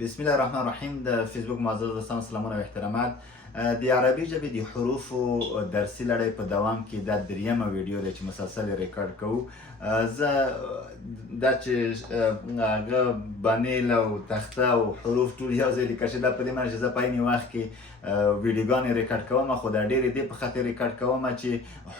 بسم الله الرحمن الرحیم. د فیسبوک معزز دوستانو سلامونه او احترامات. د عربي ژبې د حروفو درسي لړۍ په دوام کې دا دریمه ویډیو ده چې مسلسل ریکارډ کوو. زه دا چې هغه بانیل او تخته او حروف ټول یو ځای لیکل شوي، دا په دې معنی چې زه په عین وخت کې ویډیوګانې ریکارډ کوم، خو دا ډېرې دې په خاطر ریکارډ کوم چې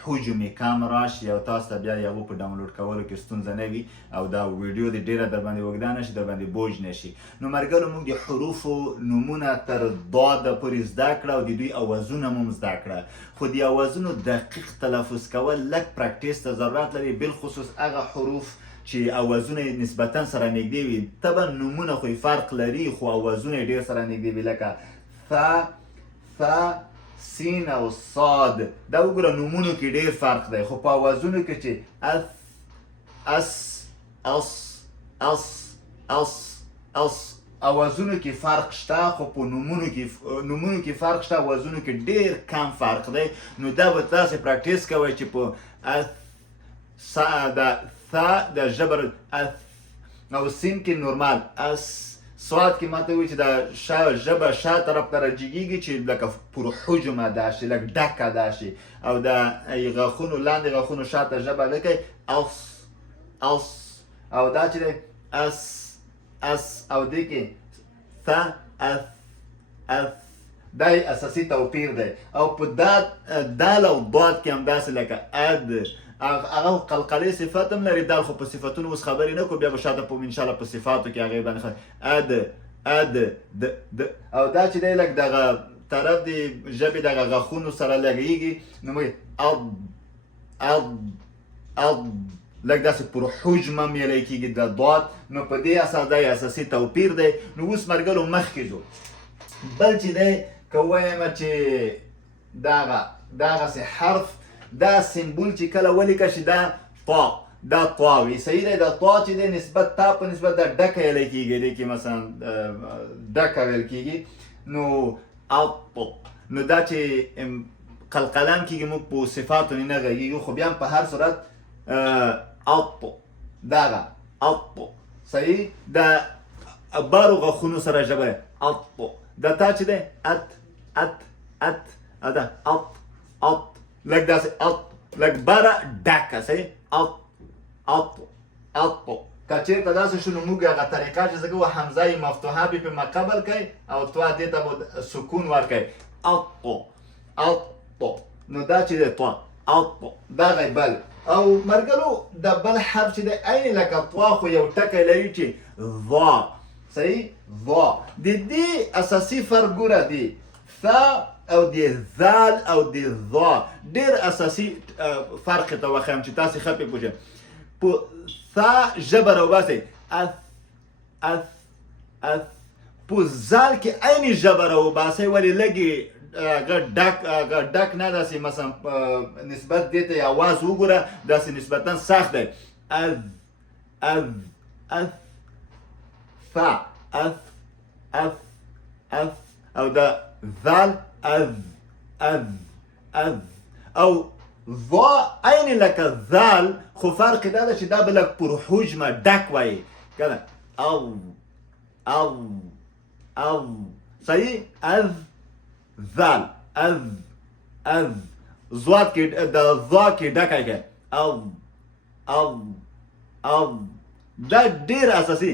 حجم یې کم راشي او تاسو ته بیا د هغو په ډاونلوډ کولو کې ستونزه نه وي او دا ویډیو دې ډېره در باندې اوږده نه شي، در باندې بوج نه شي. نو ملګرو، موږ د حروفو نومونه تر ضاده پورې زده کړه او د دوی اوازونه مو هم زده کړه، خو د اوازونو دقیق تلفظ کول لږ پراکټیس ته ضرورت لري، بالخصوص هغه حروف چې اوازونه یې نسبتا سره نږدې وي. طبعا نومونه خو فرق لري خو اوازونه یې ډېر سره نږدې وي، لکه ف سین او صاد. دا وګوره نومونو کې ډېر فرق دی، خو په اوازونو کې چې اس اوازونو کې فرق شته، خو په نومونو کې فرق شته، اوازونو کې ډېر کم فرق دی. نو دا به تاسې پراکټیس کوئ چې په د ث د ژبر او سین کې نورمال صاد کې ماته وي چې د ژبه شا طرف ته راجګېږي چې لکه پر حجمه دا شي، لکه ډکه دا شي، او د غاښونو لاندې غاښونو شاته ژبه لکه اس او دا چې دی اس او دې کې ث دا اساسي توپیر دی. او په دال او ضاد کې هم داسې لکه هغه قلقلې صفات هم لري. دال خو په صفتونو اوس خبرې نه کوو، بیا به شاته په ان شاء الله په صفاتو کې هغې باندې د او دا چې دی لږ دغه طرف د ژبې دغه غاښونو سره لګېږي، نو موږ لږ داسې پر حجم هم ویلی کېږي د ضاد. نو په دې اساس دا اساسي توپیر دی. نو اوس ملګرو مخکې ځو. بل چې دی که ووایم چې دغسې حرف دا سمبول چې کله ولیکه شي دا طا، دا طا وي، صحیح دی. دا طا چې دی نسبت تا په نسبت دا ډکه ویلی کېږي، دې کې مثلا ډکه ویل کېږي. نو نو دا چې قلقلان کېږي موږ په صفاتو نه غږېږو، خو بیا هم په هر صورت دغه صحیح. د بارو غاښونو سره ژبه دا تا چې دی او دا لږ داسې لږ بره ډکه، صحیح. که چېرته داسې شو نو موږ هغه طریقه چې زه کوو حمزه مفتوحه به په مقابل کوي او طا دې ته به سکون ورکوي، نو دا چې دی طا دغه بل. او ملګرو د بل حرف چې دی عین لکه طا خو یو ټکی لري چې ظا، صحیح. ظا د دې اساسي فرق ګوره دی ث او د ذال او د ظا ډېر اساسي فرق ته وښیم چې تاسې ښه پرې پوه شئ. په ث ژبه راوباسئ، په ذال کې عین ژبه راوباسئ، ولې لږې هغه ډک نه، داسې مثلا نسبت دې ته اواز وګوره داسې نسبتا سخت دی. ف او د ذال او ظا عین لکه ذال، خو فرق دا ده چې دا به لږ پر حجمه ډک وایي کنه. صحیح. ذال ضاد کې د ظا کې ډکی کې دا ډېر اساسي.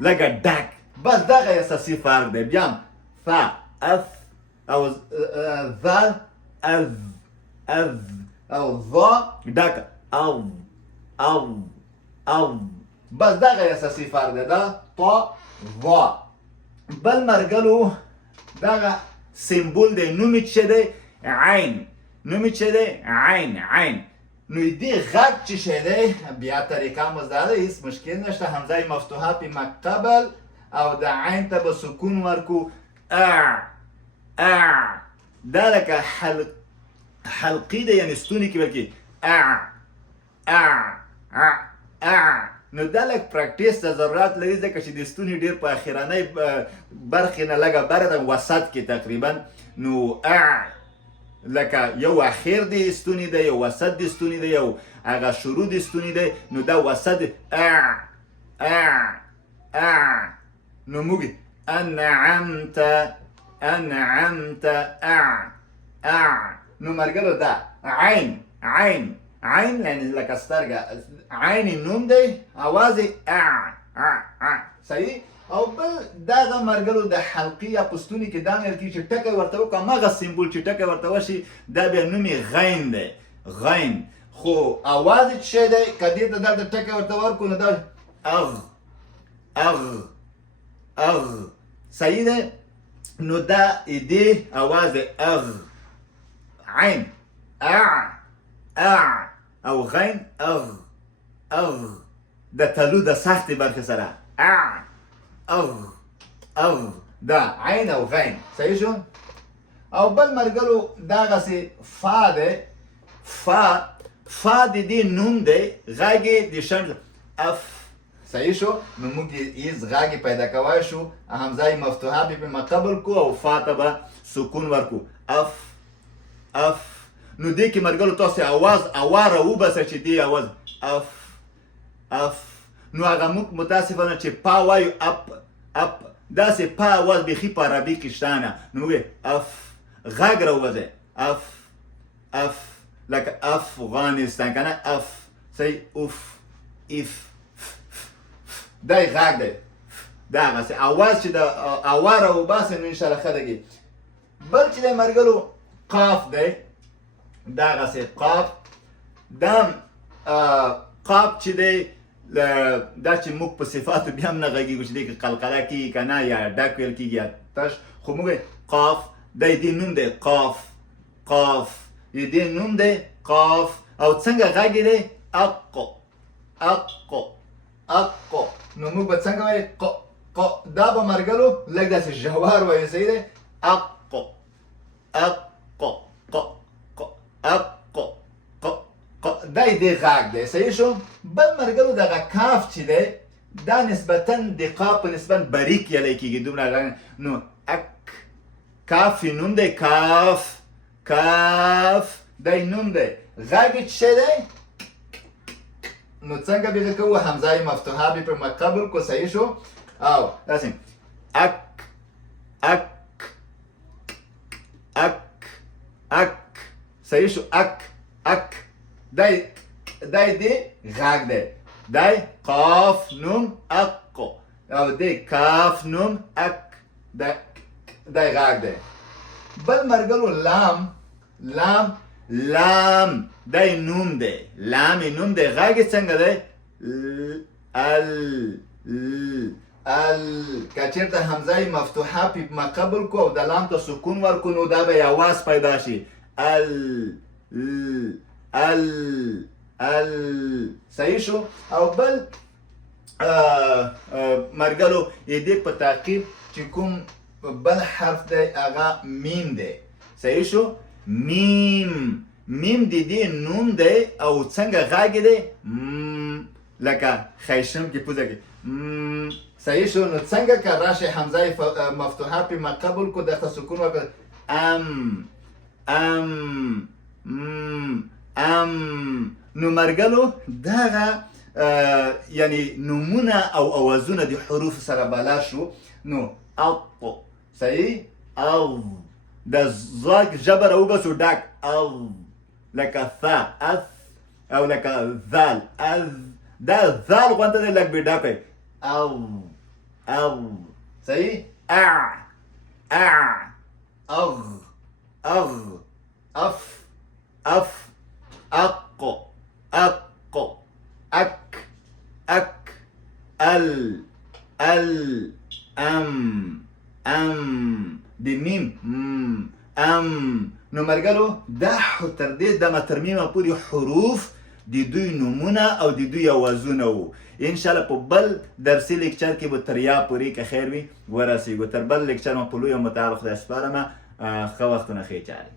لکه ډک، بس دغه اساسي فرق دی. بیا او ذال او ظا ډکه بس دغه اساسي فرق دی. دا طا ظا. بل ملګرو دغه سمبول دی، نوم یې څه دی؟ عین. نوم یې څه دی؟ عین. نو دې غږ چې شی دی بیا طریقه مو زده ده، هېڅ مشکل نشته. حمزه مفتوحه په مقابل او د عین ته به سکون ورکو. دا لکه حلقي دی، یعنې ستوني کې ویل کېږي. نو دا لږ پراکټیس ته ضرورت لري، ځکه چې د ستوني ډېر په اخرنۍ برخې نه لږه بره ده، وسط کې تقریبا. نو لکه یو اخیر دی ستونی دی، یو وسط دی ستونی دی، یو هغه شروع دی ستونی دی، نو دا وسط دی. نو موږ انعمت انعمت نو مرګلو دا عین عین عین یعنی لکه سترګه عین نوم دی اواز صحیح. او بل دغه مرګلو د حلقې یا پستوني کې دا مېل کې چې ټکی ورته وکړه مغه سیمبول چې ټکی ورته وشي دا بیا نوم یې غین دی غین. خو اواز یې څه دی که دې ته دلته ټکی ورته ورکړو نو دا اغ اغ اغ صحیح دی. نو دا دې اواز دی اغ عین او غین اغ اغ د تلو د سختې برخې سره اغ دا عین او غین صحیح شو. او بل مرګلو دغسې فا دی فا د دې نوم دی غږ د شنډ اف صحیح شو. نو موږ ایز غږ پیدا کوای شو همزه مفتوحه به مقابل کو او فا ته به سکون ورکو اف اف. نو دې کې مرګلو تاسو اواز اواره وباسه چې دې اواز اف اف. نو هغه موږ متاسفانه چې پا وایو اپ اپ داسې پا اواز بیخي په عربي کې شته نه. نو موږ اف غږ راوځي اف اف لکه افغانستان کنه اف صحیح اوف اف دا غږ دی دغسې اواز چې د اواره وباسه نو انشاءالله ښه لګي. بل چې دی مرګلو قاف دی دغسې قاف دا قاف چې دی دا چې موږ په صفاتو بیا هم نه غږېږو چې دی که قلقله کېږي که نه یا ډک ویل کېږي یا تش خو موږ قاف دی دې نوم دی قاف قاف دې نوم دی قاف. او څنګه غږ دی اقو اقو اقو. نو موږ به څنګه وایو ق دا به مرګلو لږ داسې ژور وایو صحیح دی اقو اقو اقو دا دې غږ دی صحیح شو. بل مرګلو دغه کاف چې دی دا نسبتا د قاف په نسبت باریک یلی کېږي دومره. نو اک کاف نوم دی کاف کاف دی نوم دی غږ یې څه دی نو څنګه به کوو همزه مفتوحه به په مقابل کو صحیح شو. او داسې اک اک اک اک صحیح شو اک اک دای دی غږ دی دای قاف نوم اقو او دی کاف نوم اک دای غږ دی. بل مرګلو لام لام لام دای نوم دی لام نوم دی غږ څنګه دی ال که چېرته همزه مفتوحه په مقابل کو او د لام ته سکون ورکو نو دا به اواز پیدا شي ال صحیح شو. او بل مرګلو دې په تعقیب چې کوم بل حرف دی هغه میم دی صحیح شو. میم میم د دې نوم دی او څنګه غږ دی لکه خیشم کې پوزه کې صحیح شو. نو څنګه که راشي همزه مفتوحه په مقابل کو دغه سکون وکړه نو مرګلو دغه یعنی نومونه او اوازونه د حروف سره بالا شو. نو اط صحیح او د ځاګ جبر او بس ډک او لکه ثا اث او لکه ذال اذ دا ذال غونډه دی لکه به ډکې او صحیح اغ اف اقو اك ال د میم نو مرګلو دا تر دې دمه ترمیمه پورې حروف د دوی نومونه او د دوی اوازونه وو. انشاءالله په بل درسي لیکچر کې به تر یا پورې که خیر وي ورسېږو. تر بل لیکچر مو په لویه متعال خدای سپارمه. ښه وختونه ښې چارې.